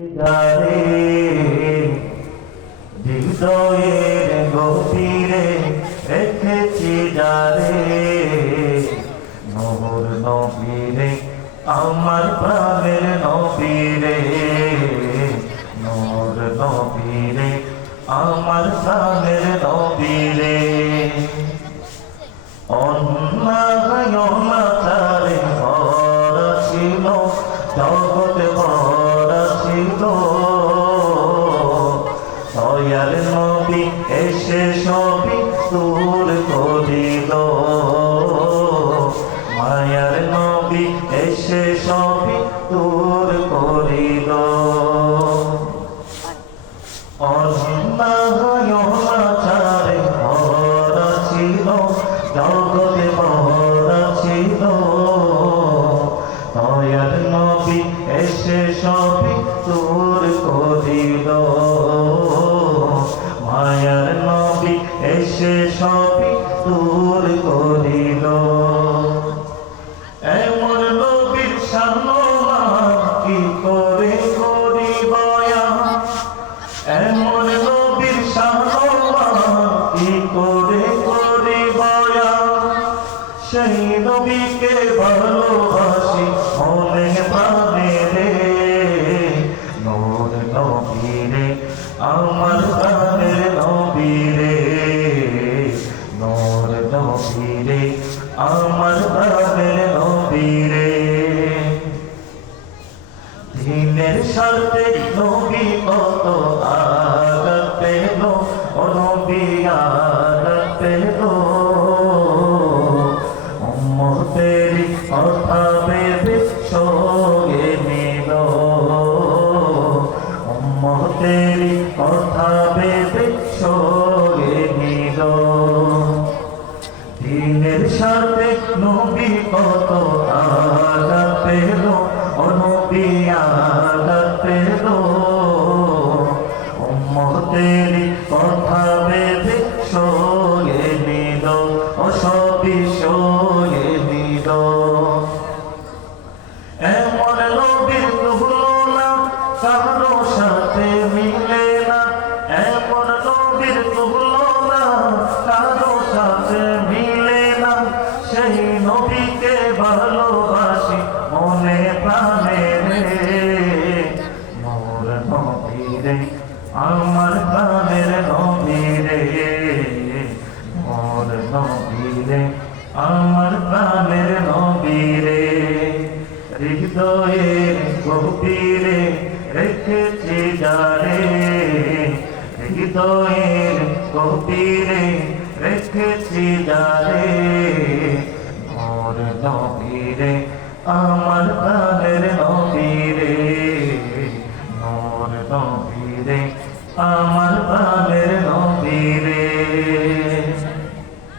যারে হৃদয়ের গভীরে রেখেছি যারে নূর নবীরে, আমার প্রাণের নবীরে। নূর নবীরে, আমার প্রাণের নবীরে। অন্যায় অনাচারে মায়ার নবী এসে সবই দূর করিল। অন্যায় ভরা ছিল, জগতে ভরা ছিল। দয়ার নবী এসে সবই দূর করিল। সেই নবীকে ভালোবাসি, মনে প্রাণে রে। নূর নবীরে, আমার প্রাণের নবীরে। নূর নবীরে, আমার প্রাণের নবীরে। দিনের সাথে নবী পেল অনবী নবীরে আমার প্রাণের নবীরে মোর নবীরে আমার প্রাণের নবীরে হৃদয়ের গভীরে রেখেছি যারে। হৃদয়ের গভীরে রেখেছি যারে। মোর নবীরে আমার প্রাণের নবীরে আমার বাবের নবীরে।